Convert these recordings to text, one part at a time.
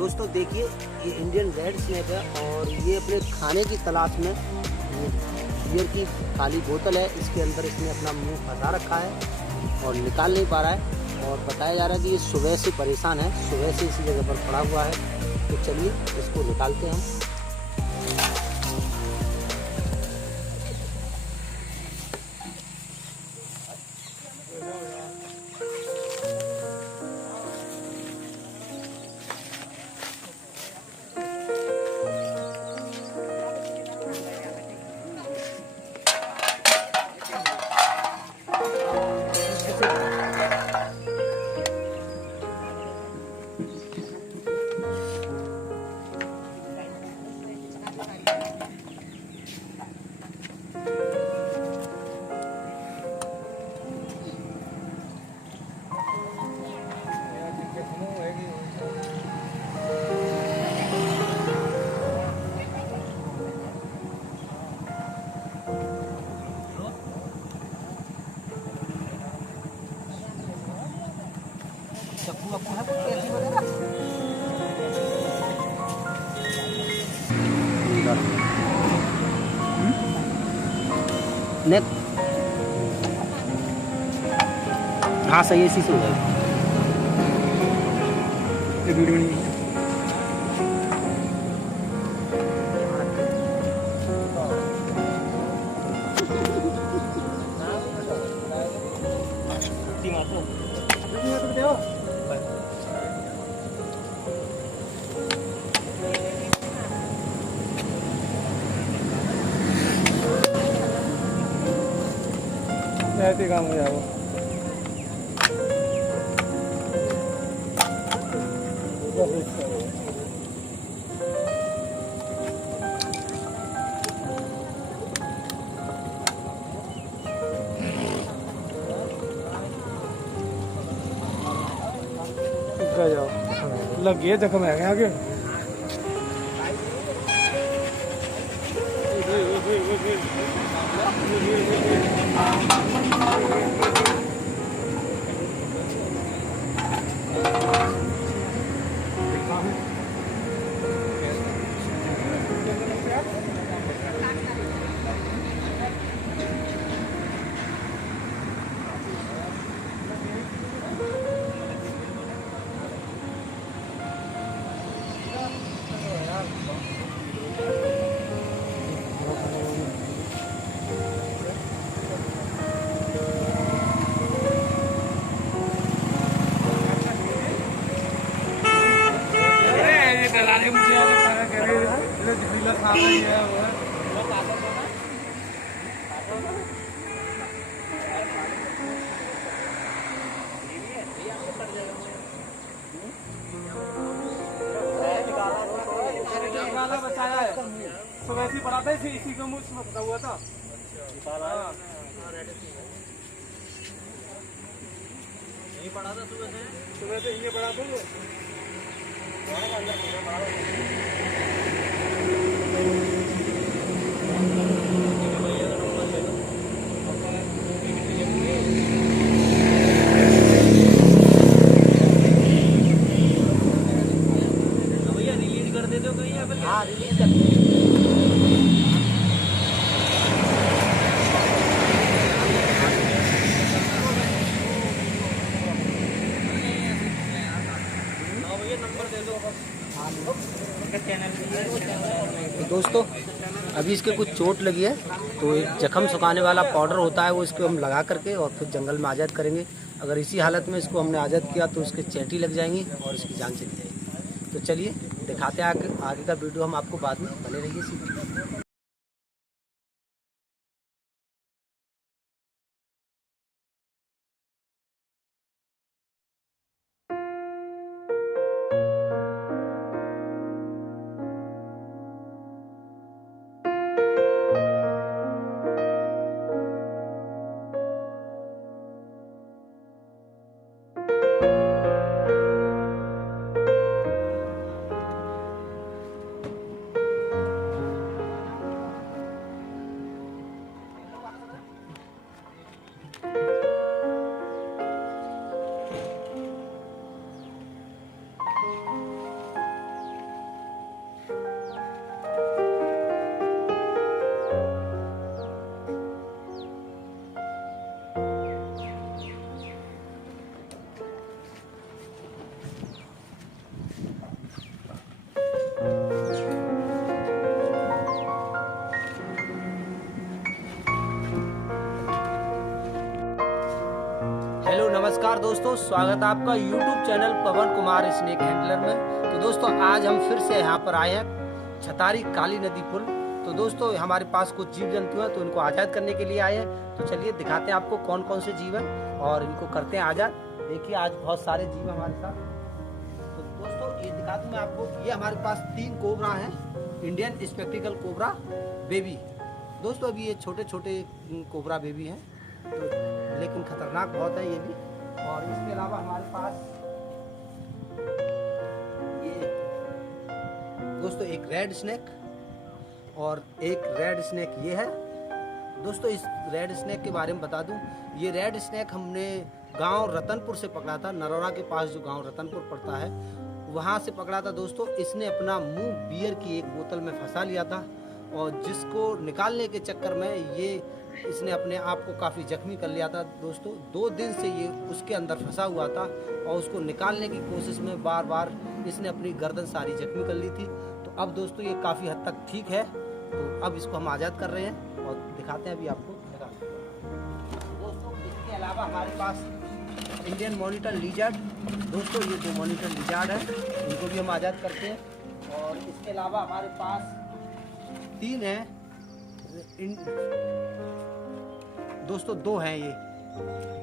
दोस्तों देखिए, ये इंडियन रेड स्नेक है और ये अपने खाने की तलाश में ये बियर की काली बोतल है, इसके अंदर इसने अपना मुंह फंसा रखा है और निकाल नहीं पा रहा है। और बताया जा रहा है कि ये सुबह से परेशान है, सुबह से इसी जगह पर पड़ा हुआ है। तो चलिए इसको निकालते हैं हम। नेक हाँ सही है, इसी से हो जाएगा। ऐसे काम हो जाएगा। लग गया जख्म है आगे। बचाया है सुबह से पड़ा था, इसी को मुझ में फंसा हुआ था। यही पड़ा था सुबह से यही पड़ा था। भैया रिलीज कर देते हो कहीं या फिर? हाँ रिलीज कर दो। तो दोस्तों अभी इसके कुछ चोट लगी है, तो एक जख्म सुखाने वाला पाउडर होता है, वो इसको हम लगा करके और फिर जंगल में आज़ाद करेंगे। अगर इसी हालत में इसको हमने आज़ाद किया तो इसके चैटी लग जाएंगी और इसकी जान चली जाएगी। तो चलिए दिखाते हैं आगे का वीडियो हम आपको बाद में, बने रहिए इसी। दोस्तों, स्वागत है आपका YouTube चैनल पवन कुमार स्नेक हैंडलर में। तो दोस्तों आज हम फिर से यहाँ पर आए हैं छतारी काली नदी पुल। तो दोस्तों हमारे पास कुछ जीव जंतु हैं तो इनको आज़ाद करने के लिए आए हैं। तो चलिए दिखाते हैं आपको कौन कौन से जीव हैं और इनको करते हैं आज़ाद। देखिए आज बहुत सारे जीव हमारे साथ। तो दोस्तों ये दिखा दूँ मैं आपको, ये हमारे पास 3 कोबरा हैं, इंडियन स्पेक्टिकल कोबरा बेबी। दोस्तों अभी ये छोटे छोटे कोबरा बेबी हैं तो लेकिन खतरनाक बहुत है ये भी। और इसके अलावा हमारे पास ये दोस्तों एक रेड स्नेक और एक रेड स्नेक ये है। दोस्तों इस रेड स्नेक के बारे में बता दूं, ये रेड स्नेक हमने गांव रतनपुर से पकड़ा था। नरोरा के पास जो गांव रतनपुर पड़ता है वहां से पकड़ा था। दोस्तों इसने अपना मुंह बियर की एक बोतल में फंसा लिया था और जिसको निकालने के चक्कर में ये इसने अपने आप को काफ़ी जख्मी कर लिया था। दोस्तों 2 दिन से ये उसके अंदर फंसा हुआ था और उसको निकालने की कोशिश में बार बार इसने अपनी गर्दन सारी जख्मी कर ली थी। तो अब दोस्तों ये काफ़ी हद तक ठीक है। तो अब इसको हम आज़ाद कर रहे हैं और दिखाते हैं अभी आपको। दोस्तों इसके अलावा हमारे पास इंडियन मॉनिटर लिजर्ड। दोस्तों ये 2 मॉनिटर लिजर्ड है, इनको भी हम आज़ाद करते हैं। और इसके अलावा हमारे पास 3 हैं दोस्तों, 2 हैं ये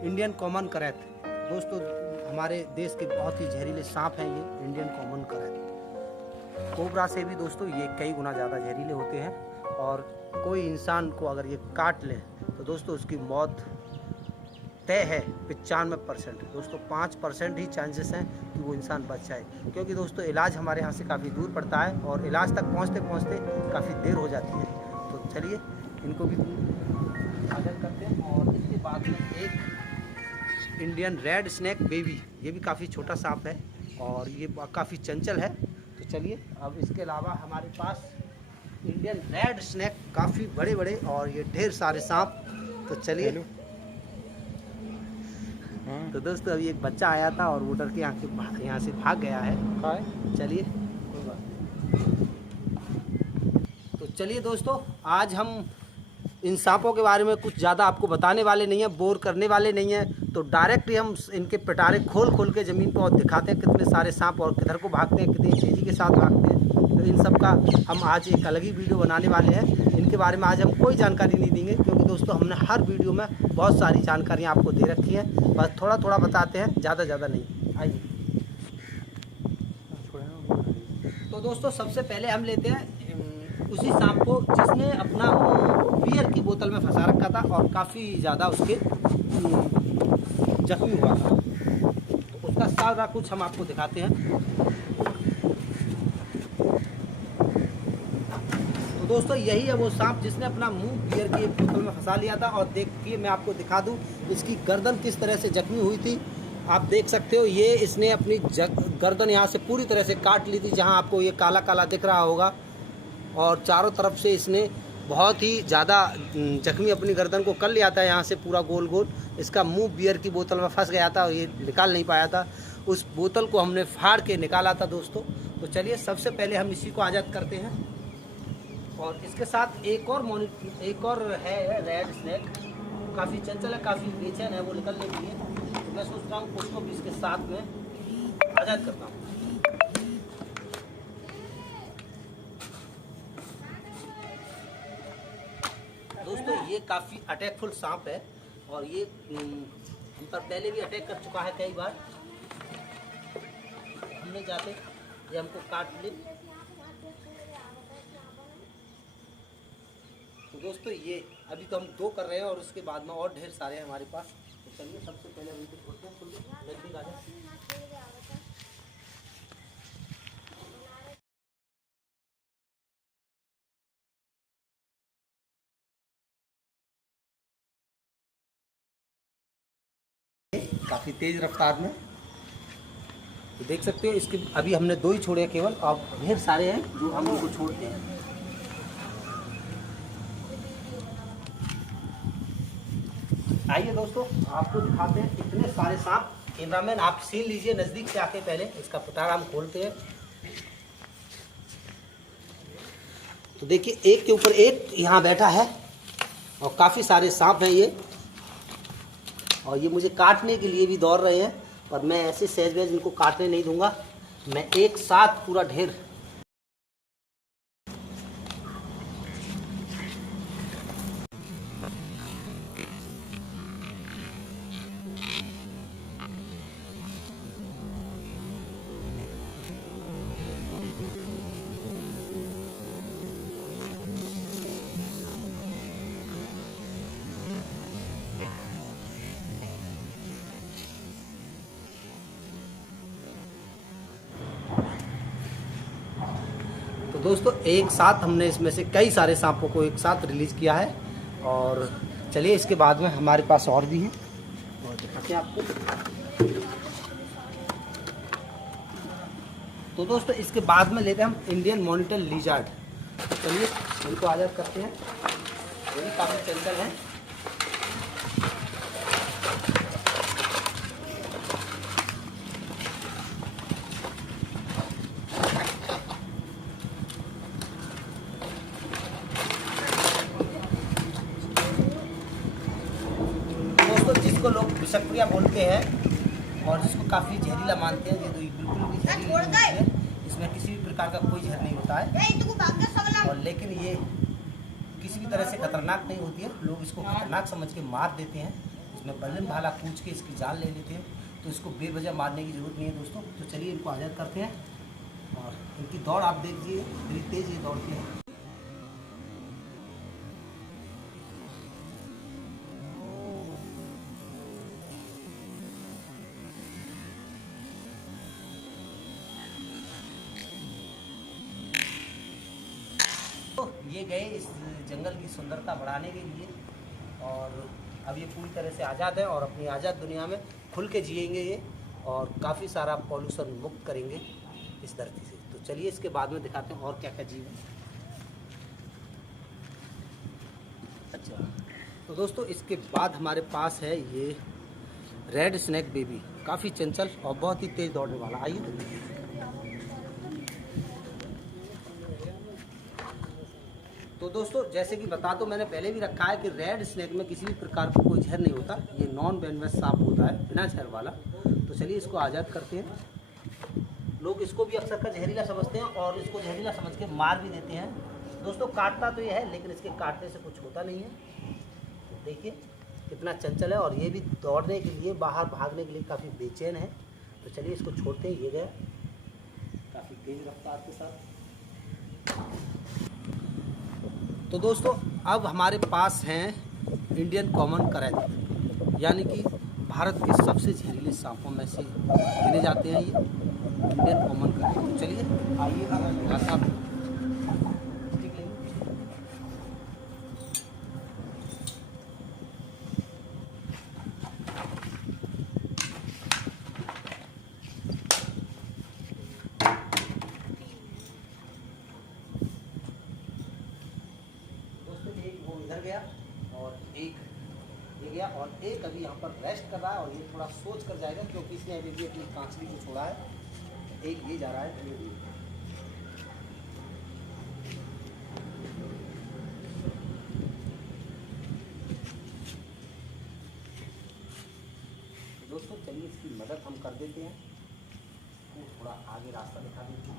इंडियन कॉमन करैत। दोस्तों हमारे देश के बहुत ही जहरीले सांप हैं ये इंडियन कॉमन करैत। कोबरा से भी दोस्तों ये कई गुना ज़्यादा जहरीले होते हैं और कोई इंसान को अगर ये काट ले तो दोस्तों उसकी मौत तय है 95%। दोस्तों 5% ही चांसेस हैं कि वो इंसान बच जाए, क्योंकि दोस्तों इलाज हमारे यहाँ से काफ़ी दूर पड़ता है और इलाज तक पहुँचते पहुँचते काफ़ी देर हो जाती है। तो चलिए इनको भी आज़ाद करते हैं। और इसके बाद में एक इंडियन रेड स्नेक बेबी, ये भी काफ़ी छोटा सांप है और ये काफ़ी चंचल है। तो चलिए अब इसके अलावा हमारे पास इंडियन रेड स्नेक, काफ़ी बड़े बड़े और ये ढेर सारे सांप। तो चलिए। तो दोस्तों अभी एक बच्चा आया था और वो डर के यहाँ से भाग गया है। चलिए तो चलिए दोस्तों आज हम इन सांपों के बारे में कुछ ज़्यादा आपको बताने वाले नहीं हैं, बोर करने वाले नहीं हैं। तो डायरेक्ट ही हम इनके पिटारे खोल के ज़मीन पर और दिखाते हैं कितने सारे सांप और किधर को भागते हैं, कितनी तेज़ी के साथ भागते हैं। तो इन सब का हम आज एक अलग ही वीडियो बनाने वाले हैं। इनके बारे में आज हम कोई जानकारी नहीं देंगे, क्योंकि दोस्तों हमने हर वीडियो में बहुत सारी जानकारियाँ आपको दे रखी हैं। बस थोड़ा थोड़ा बताते हैं, ज़्यादा नहीं। आइए तो दोस्तों सबसे पहले हम लेते हैं उसी सांप को जिसने अपना बियर की बोतल में फंसा रखा था और काफ़ी ज़्यादा उसके जख्मी हुआ था। तो उसका सारा कुछ हम आपको दिखाते हैं। तो दोस्तों यही है वो सांप जिसने अपना मुंह बियर की एक बोतल में फंसा लिया था। और देखिए मैं आपको दिखा दूं इसकी गर्दन किस तरह से जख्मी हुई थी। आप देख सकते हो ये इसने अपनी गर्दन यहाँ से पूरी तरह से काट ली थी, जहाँ आपको ये काला काला दिख रहा होगा। और चारों तरफ से इसने बहुत ही ज़्यादा जख्मी अपनी गर्दन को कर लिया था, यहाँ से पूरा गोल गोल। इसका मुंह बियर की बोतल में फंस गया था और ये निकाल नहीं पाया था। उस बोतल को हमने फाड़ के निकाला था दोस्तों। तो चलिए सबसे पहले हम इसी को आज़ाद करते हैं। और इसके साथ एक और है रेड स्नेक, काफ़ी चंचल है, काफ़ी बेचैन है वो निकलने के लिए। तो मैं सोचता हूँ उसको भी इसके साथ में आज़ाद करता हूँ। दोस्तों ये काफ़ी अटैकफुल सांप है और ये हम पर पहले भी अटैक कर चुका है कई बार। हमने जाते ये हमको काट ले। तो दोस्तों ये अभी तो हम 2 कर रहे हैं और उसके बाद में और ढेर सारे हैं हमारे पास। तो चलिए सबसे पहले हम इनको छोड़ते हैं। काफ़ी तेज़ रफ्तार में तो देख सकते हो इसके अभी हमने 2 ही छोड़े हैं केवल, अब ढेर सारे हैं जो हम उनको छोड़ते हैं। आइए दोस्तों आपको दिखाते हैं इतने सारे सांप। कैमरामैन आप सीन लीजिए नज़दीक से आके, पहले इसका पिटारा हम खोलते हैं। तो देखिए एक के ऊपर एक यहाँ बैठा है और काफ़ी सारे सांप हैं ये। और ये मुझे काटने के लिए भी दौड़ रहे हैं, पर मैं ऐसे सहज वहज इनको काटने नहीं दूंगा। मैं एक साथ पूरा ढेर तो दोस्तों एक साथ हमने इसमें से कई सारे सांपों को एक साथ रिलीज किया है। और चलिए इसके बाद में हमारे पास और भी हैं और दिखाते हैं आपको। तो दोस्तों इसके बाद में लेते हैं हम इंडियन मॉनिटर लिजार्ड। चलिए इनको आज़ाद करते हैं, ये भी काफ़ी चंचल हैं। जिसको लोग विषक्रिया बोलते हैं और जिसको काफ़ी जहरीला मानते हैं, ये तो बिल्कुल भी जहरीली नहीं होती है। इसमें किसी भी प्रकार का कोई जहर नहीं होता है, और लेकिन ये किसी भी तरह से खतरनाक नहीं होती है। लोग इसको खतरनाक समझ के मार देते हैं, इसमें बल्ले भाला कूच के इसकी जान ले लेते हैं, तो इसको बेवजह मारने की ज़रूरत नहीं है दोस्तों। तो चलिए इनको आज़ाद करते हैं। और इनकी दौड़ आप देखिए, बड़ी तेज़ ये दौड़ती है। तो ये गए इस जंगल की सुंदरता बढ़ाने के लिए, और अब ये पूरी तरह से आज़ाद है और अपनी आज़ाद दुनिया में खुल के जिएंगे ये, और काफ़ी सारा पॉल्यूशन मुक्त करेंगे इस धरती से। तो चलिए इसके बाद में दिखाते हैं और क्या क्या जीव है। अच्छा, तो दोस्तों इसके बाद हमारे पास है ये रेड स्नैक बेबी, काफ़ी चंचल और बहुत ही तेज़ दौड़ने वाला। आइए तो दोस्तों जैसे कि बता दो, मैंने पहले भी रखा है कि रेड स्नैक में किसी भी प्रकार का कोई जहर नहीं होता, ये नॉन वेनमस सांप होता है, बिना जहर वाला। तो चलिए इसको आज़ाद करते हैं। लोग इसको भी अक्सर का जहरीला समझते हैं और इसको जहरीला समझ के मार भी देते हैं दोस्तों। काटता तो ये है, लेकिन इसके काटने से कुछ होता नहीं है। तो देखिए कितना चंचल है, और ये भी दौड़ने के लिए, बाहर भागने के लिए काफ़ी बेचैन है। तो चलिए इसको छोड़ते हैं, ये गया काफ़ी तेज़ रफ्तार के साथ। तो दोस्तों अब हमारे पास हैं इंडियन कॉमन करैत, यानी कि भारत के सबसे जहरीले सांपों में से गिने जाते हैं ये इंडियन कॉमन करैत। चलिए आइए साहब, इधर गया और एक ये गया, और एक अभी यहाँ पर रेस्ट कर रहा है, और ये थोड़ा सोच कर जाएगा क्योंकि इसने अभी भी अपनी कांचली को छोड़ा है। एक ये जा रहा है, ये दोस्तों चलिए इसकी मदद हम कर देते हैं, थोड़ा आगे रास्ता दिखा देते हैं।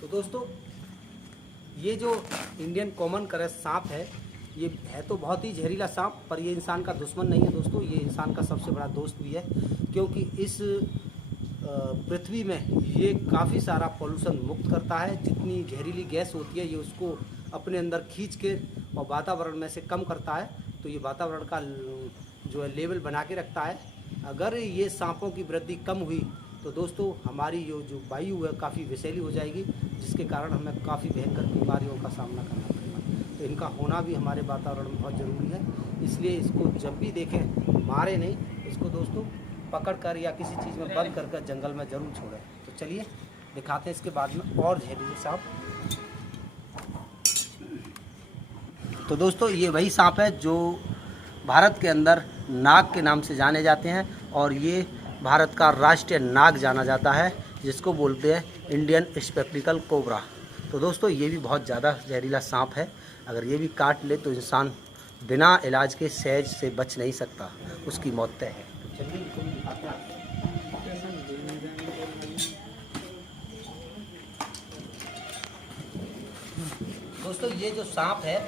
तो दोस्तों ये जो इंडियन कॉमन करैत सांप है, ये है तो बहुत ही जहरीला सांप, पर ये इंसान का दुश्मन नहीं है दोस्तों, ये इंसान का सबसे बड़ा दोस्त भी है। क्योंकि इस पृथ्वी में ये काफ़ी सारा पॉल्यूशन मुक्त करता है। जितनी जहरीली गैस होती है ये उसको अपने अंदर खींच के और वातावरण में से कम करता है। तो ये वातावरण का जो है लेवल बना के रखता है। अगर ये सांपों की वृद्धि कम हुई तो दोस्तों हमारी जो वायु है काफ़ी विषैली हो जाएगी, जिसके कारण हमें काफ़ी भयंकर बीमारियों का सामना करना पड़ेगा। तो इनका होना भी हमारे वातावरण में बहुत ज़रूरी है। इसलिए इसको जब भी देखें मारे नहीं, इसको दोस्तों पकड़ कर या किसी चीज़ में बंद कर जंगल में ज़रूर छोड़ें। तो चलिए दिखाते हैं इसके बाद में और जहरीले सांप। तो दोस्तों ये वही सांप है जो भारत के अंदर नाग के नाम से जाने जाते हैं, और ये भारत का राष्ट्रीय नाग जाना जाता है, जिसको बोलते हैं इंडियन स्पेक्टिकल कोबरा। तो दोस्तों ये भी बहुत ज़्यादा जहरीला सांप है। अगर ये भी काट ले तो इंसान बिना इलाज के सहज से बच नहीं सकता, उसकी मौत तय है। तो चलिए इसको भी दिखाते हैं आपको। दोस्तों ये जो सांप है,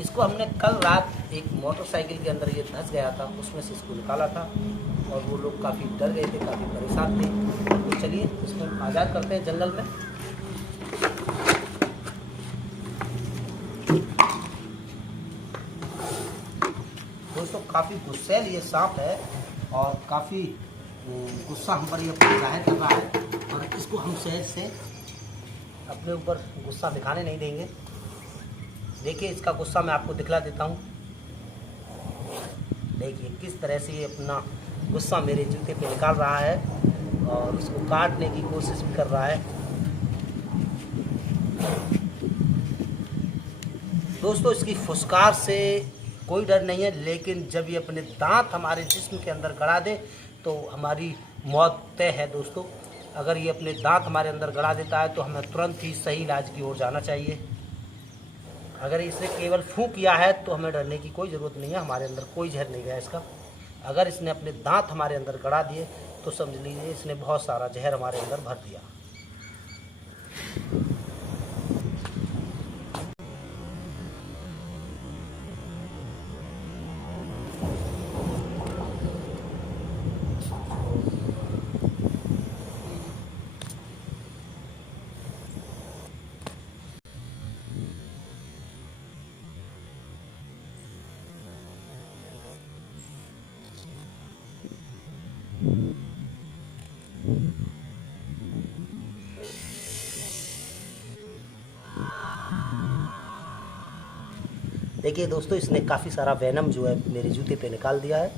इसको हमने कल रात एक मोटरसाइकिल के अंदर ये धंस गया था, उसमें से इसको निकाला था और वो लोग काफ़ी डर गए थे, काफ़ी परेशान थे। तो चलिए इसको आज़ाद करते हैं जंगल में। दोस्तों काफ़ी गुस्सैल ये सांप है और काफ़ी गुस्सा हम पर ये जाहिर कर रहा है और इसको हम सहज से अपने ऊपर गुस्सा दिखाने नहीं देंगे। देखिए इसका गुस्सा मैं आपको दिखला देता हूँ। देखिए किस तरह से ये अपना गुस्सा मेरे जूते पे निकाल रहा है और उसको काटने की कोशिश भी कर रहा है। दोस्तों इसकी फुसकार से कोई डर नहीं है, लेकिन जब ये अपने दांत हमारे जिस्म के अंदर गड़ा दे तो हमारी मौत तय है। दोस्तों अगर ये अपने दांत हमारे अंदर गड़ा देता है तो हमें तुरंत ही सही इलाज की ओर जाना चाहिए। अगर इसने केवल फूंक किया है तो हमें डरने की कोई ज़रूरत नहीं है, हमारे अंदर कोई जहर नहीं गया इसका। अगर इसने अपने दांत हमारे अंदर गड़ा दिए तो समझ लीजिए इसने बहुत सारा जहर हमारे अंदर भर दिया। देखिए दोस्तों इसने काफ़ी सारा वेनम जो है मेरे जूते पे निकाल दिया है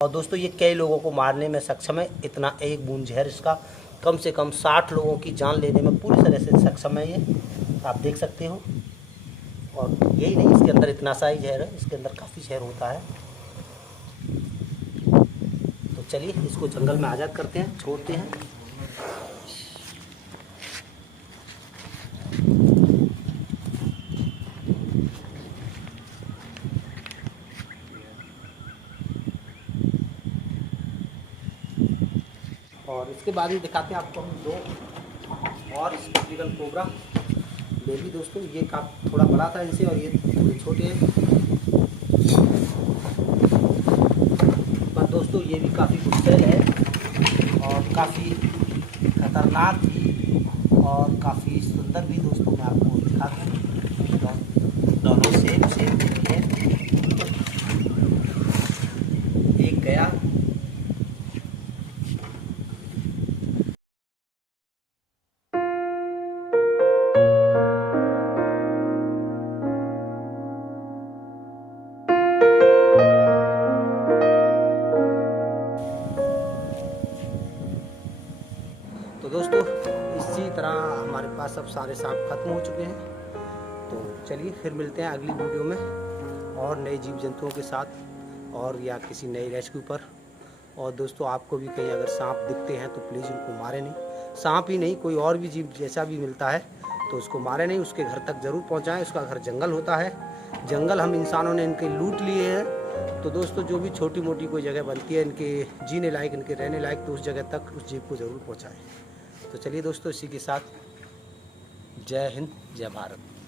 और दोस्तों ये कई लोगों को मारने में सक्षम है। इतना एक बूंद जहर इसका कम से कम 60 लोगों की जान लेने में पूरी तरह से सक्षम है, ये आप देख सकते हो। और यही नहीं, इसके अंदर इतना सा ही जहर है, इसके अंदर काफ़ी जहर होता है। तो चलिए इसको जंगल में आज़ाद करते हैं, छोड़ते हैं। और इसके बाद ही दिखाते हैं आपको हम दो और स्पिकल कोबरा बेबी। दोस्तों ये काफ़ी थोड़ा बड़ा था इनसे और ये थोड़े छोटे हैं, पर दोस्तों ये भी काफ़ी गुस्सैल है और काफ़ी खतरनाक भी और काफ़ी सुंदर भी। दोस्तों मैं आपको दिखाता हूँ, दोनों सेम है। एक गया। तो दोस्तों इसी तरह हमारे पास अब सारे सांप खत्म हो चुके हैं। तो चलिए फिर मिलते हैं अगली वीडियो में और नए जीव जंतुओं के साथ और या किसी नए रेस्क्यू पर। और दोस्तों आपको भी कहीं अगर सांप दिखते हैं तो प्लीज़ उनको मारे नहीं। सांप ही नहीं, कोई और भी जीव जैसा भी मिलता है तो उसको मारे नहीं, उसके घर तक ज़रूर पहुँचाएँ। उसका घर जंगल होता है, जंगल हम इंसानों ने इनके लूट लिए हैं। तो दोस्तों जो भी छोटी मोटी कोई जगह बनती है इनके जीने लायक, इनके रहने लायक, तो उस जगह तक उस जीव को ज़रूर पहुँचाएँ। तो चलिए दोस्तों इसी के साथ जय हिंद, जय भारत।